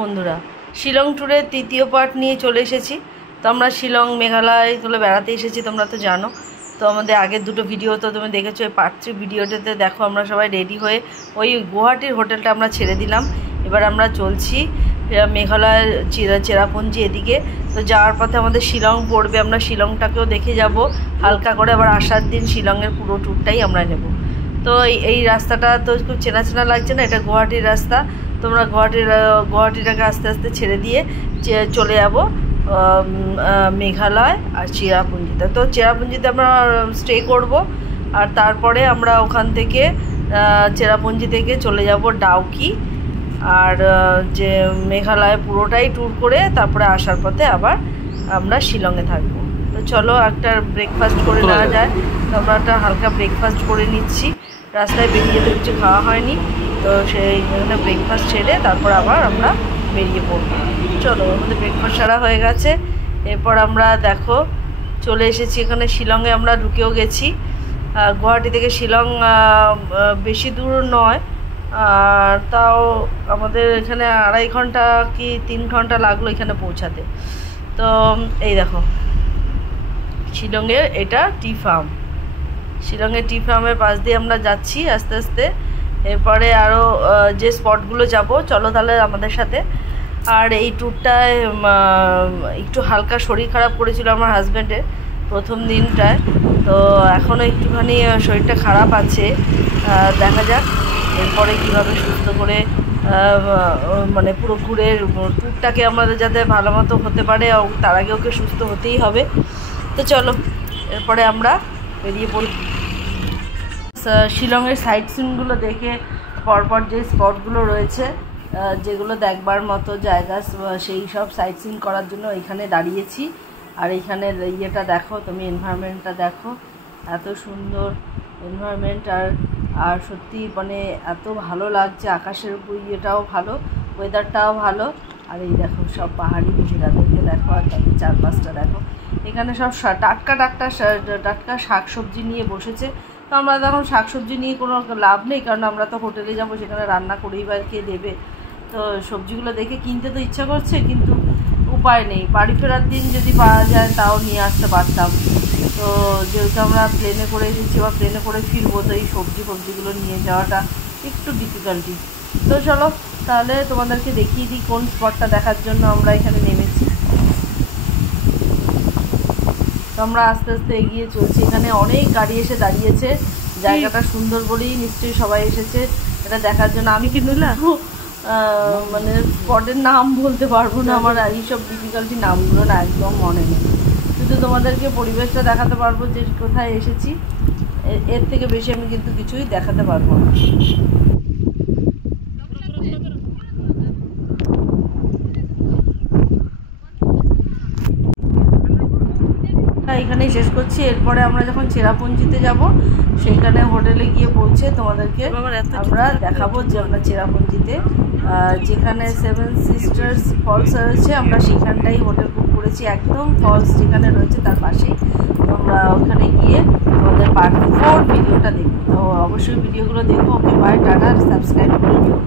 বন্ধুরা, শিলং ট্যুরের তৃতীয় পার্ট নিয়ে চলে এসেছি। তো আমরা শিলং মেঘালয় তুলে বেড়াতে এসেছি, তোমরা তো জানো। তো আমাদের আগের দুটো ভিডিও তো তুমি দেখেছো। এই পার্ট 3 ভিডিওটাতে দেখো আমরা সবাই রেডি হয়ে ওই গুয়াহাটির হোটেলটা আমরা ছেড়ে দিলাম। এবার আমরা চলছি মেঘালয় চেরাপুঞ্জি এদিকে। তো যাওয়ার পথে আমাদের শিলং পড়বে, আমরা শিলংটাকেও দেখে যাব হালকা করে। আবার আসার দিন শিলংয়ের পুরো ট্যুরটাই আমরা নেব। তো এই রাস্তাটা তো খুব চেনা চেনা লাগছে না, এটা গুয়াহাটির রাস্তা। তোমরা গুয়াহাটিটাকে আস্তে আস্তে ছেড়ে দিয়ে চলে যাব মেঘালয় আর চেরাপুঞ্জিতে। তো চেরাপুঞ্জিতে আমরা স্টে করব, আর তারপরে আমরা ওখান থেকে চেরাপুঞ্জি থেকে চলে যাব ডাউকি, আর যে মেঘালয় পুরোটাই ট্যুর করে তারপরে আসার পথে আবার আমরা শিলংয়ে থাকবো। তো চলো একটা ব্রেকফাস্ট করে নেওয়া যায়। তো আমরা একটা হালকা ব্রেকফাস্ট করে নিচ্ছি, রাস্তায় বেরিয়ে তো কিছু খাওয়া হয়নি। তো সেইখানে ব্রেকফাস্ট ছেড়ে তারপর আবার আমরা বেরিয়ে পড়বো। চলো, আমাদের ব্রেকফাস্ট সারা হয়ে গেছে। এরপর আমরা দেখো চলে এসেছি এখানে শিলংয়ে, আমরা ঢুকেও গেছি। গুয়াহাটি থেকে শিলং বেশি দূর নয়, তাও আমাদের এখানে 2.5 ঘন্টা কি 3 ঘন্টা লাগলো এখানে পৌঁছাতে। তো এই দেখো শিলংয়ের এটা টি ফার্ম, শিলংয়ের টি ফার্মের পাশ দিয়ে আমরা যাচ্ছি আস্তে আস্তে। এরপরে আরও যে স্পটগুলো যাব, চলো তাহলে আমাদের সাথে। আর এই ট্যুরটায় একটু হালকা শরীর খারাপ করেছিল আমার হাজব্যান্ডের প্রথম দিনটায়। তো এখনও একটুখানি শরীরটা খারাপ আছে, দেখা যাক এরপরে কীভাবে সুস্থ করে মানে পুরো ঘুরে ট্যুরটাকে আমাদের যাতে ভালো মতো হতে পারে, তার আগে ওকে সুস্থ হতেই হবে। তো চলো এরপরে আমরা বেরিয়ে পড়ি। শিলংয়ের সাইট সিনগুলো দেখে পরপর যে স্পটগুলো রয়েছে যেগুলো দেখবার মতো জায়গা, সেই সব সাইট সিন করার জন্য এখানে দাঁড়িয়েছি। আর এইখানের ইয়েটা দেখো তুমি, এনভায়রনমেন্টটা দেখো, এত সুন্দর এনভায়রনমেন্ট। আর সত্যি মানে এত ভালো লাগছে, আকাশের ইয়েটাও ভালো, ওয়েদারটাও ভালো। আর এই দেখো সব পাহাড়ি বসিরাদেরকে দেখো, আর তাদের চারপাশটা দেখো। এখানে সব টাটকা শাক সবজি নিয়ে বসেছে। তো আমরা তখন শাক সবজি নিয়ে কোনো লাভ নেই, কারণ আমরা তো হোটেলে যাব, সেখানে রান্না করেই বা খেয়ে দেবে। তো সবজিগুলো দেখে কিনতে তো ইচ্ছা করছে, কিন্তু উপায় নেই। বাড়ি ফেরার দিন যদি পাওয়া যায় তাও নিয়ে আসতে পারতাম। তো যেহেতু আমরা প্লেনে করে এসেছি বা প্লেনে করে ফিরবো, তো এই সবজিগুলো নিয়ে যাওয়াটা একটু ডিফিকাল্টি। তো চলো তাহলে তোমাদেরকে দেখিয়ে দিই কোন স্পটটা দেখার জন্য আমরা এখানে নেমেছি। তো আমরা আস্তে আস্তে এগিয়ে চলছি। এখানে অনেক গাড়ি এসে দাঁড়িয়েছে, জায়গাটা সুন্দর বলেই নিশ্চয়ই সবাই এসেছে এটা দেখার জন্য। আমি কিন্তু না মানে স্পটের নাম বলতে পারবো না, আমার এইসব ডিফিকাল্টি নামগুলো না একদম মনে নেই। শুধু তোমাদেরকে পরিবেশটা দেখাতে পারবো যে কোথায় এসেছি, এর থেকে বেশি আমি কিন্তু কিছুই দেখাতে পারবো না। এখানেই শেষ করছি। এরপরে আমরা যখন চেরাপুঞ্জিতে যাব, সেইখানে হোটেলে গিয়ে পৌঁছে তোমাদেরকে আমরা দেখাবো যে আমরা চেরাপুঞ্জিতে যেখানে 7 সিস্টার্স ফলস রয়েছে, আমরা সেখানটাই হোটেল বুক করেছি, একদম ফলস যেখানে রয়েছে তার পাশেই। তো আমরা ওখানে গিয়ে আমাদের পার্ট 4 ভিডিওটা দেখবো। তো অবশ্যই ভিডিওগুলো দেখো। ওকে বাই, টাটা, সাবস্ক্রাইব করে দিও।